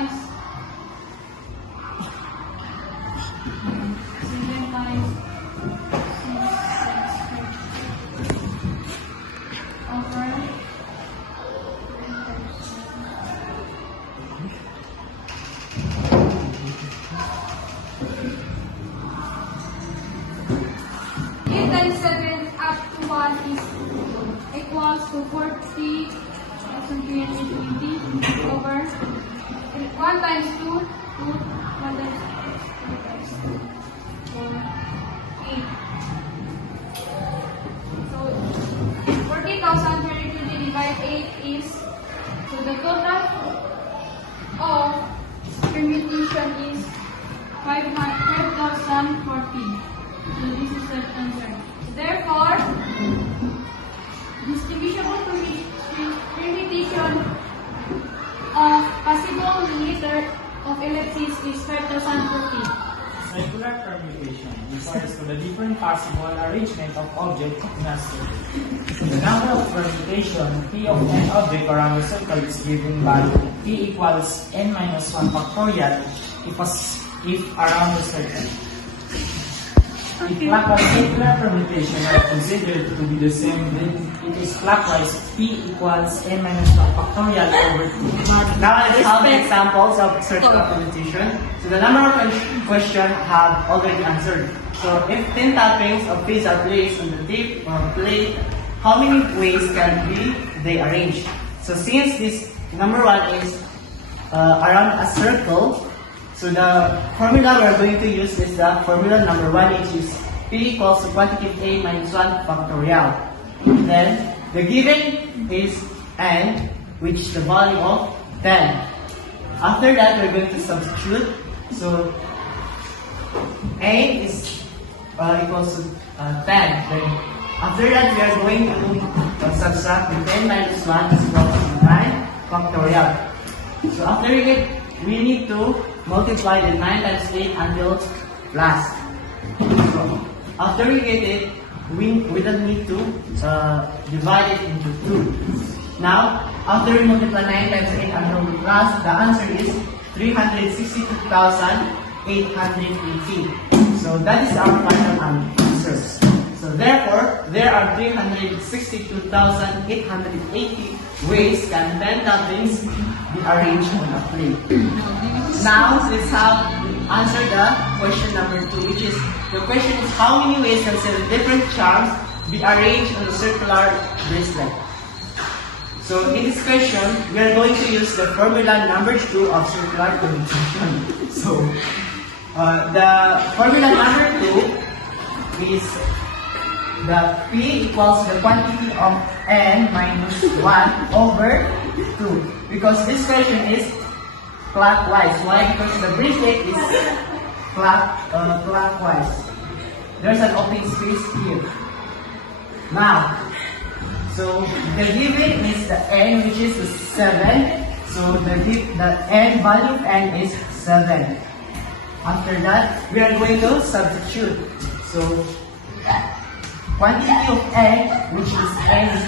times 7 times 6 over 8 times 7 up to 1 is equals to 40,320 over 1 times 2, 1 times 2 times 2, 4, 8. So 40,320 divided 8 is, so the total of permutation is 5,040. So this is the answer. Therefore, distributable permutation of possible liter of ellipses is 5,040. Circular permutation refers to the different possible arrangement of objects in a circle. The number of permutation P of n object around the circle is given by P equals n minus 1 factorial if around the circle. If circular permutation are considered to be the same, then it is clockwise P equals n minus 1 factorial over 2. Now let's have the examples of circular permutation. So the number of question have already answered. So if 10 toppings of pizza are placed on the tip or plate, how many ways can they arrange? So since this number 1 is around a circle, so the formula we're going to use is the formula number 1, which is P equals to quantity A minus 1 factorial. Then the given is n, which is the value of 10. After that, we're going to substitute. So A is equals to 10. Then after that, we are going to subtract the 10 minus 1 is equal to 9 factorial. So after it, we need to multiply the 9 times 8 until last. So after we get it, we don't need to divide it into 2. Now, after we multiply 9 times 8 until last, the answer is 362,880. So that is our final answer. So therefore, there are 362,880 ways can 10 toppings be arranged on a plate. Now, let's have answer the question number 2, which is, the question is how many ways can 7 different charms be arranged on a circular bracelet? So in this question, we are going to use the formula number 2 of circular permutation. So the formula number 2 is the P equals the quantity of n minus 1 over 2. Because this question is clockwise. Why? Because the bracelet is clockwise. There's an open space here. Now, so the given is the n, which is 7. So the n value of n is 7. After that, we are going to substitute. So quantity of n, which is n is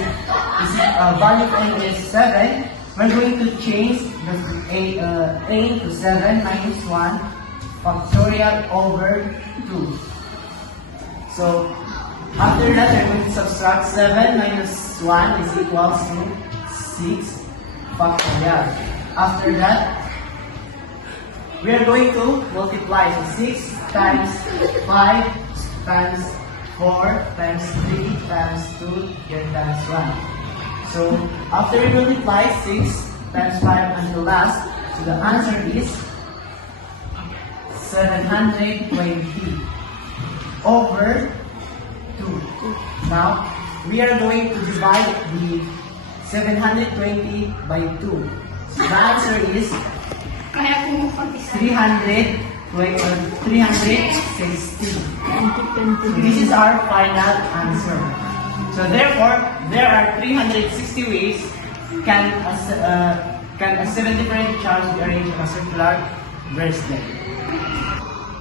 value of n is 7. We're going to change the a to 7 minus 1 factorial over 2. So after that, we're going to subtract 7 minus 1 is equals to 6 factorial. After that, we are going to multiply. So 6 times 5 times 4 times 3 times 2 here times 1. So after we multiply 6 times 5 until last, so the answer is 720 over 2. Now, we are going to divide the 720 by 2. So the answer is 360. So this is our final answer. So therefore, there are 360 ways can a 7 different charms be arranged on a circular bracelet.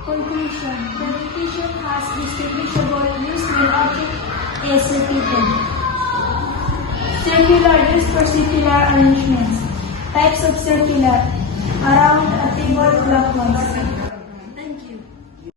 Conclusion. Permutation has distributable use when object is repeated. Circular use for circular arrangements. Types of circular. around a table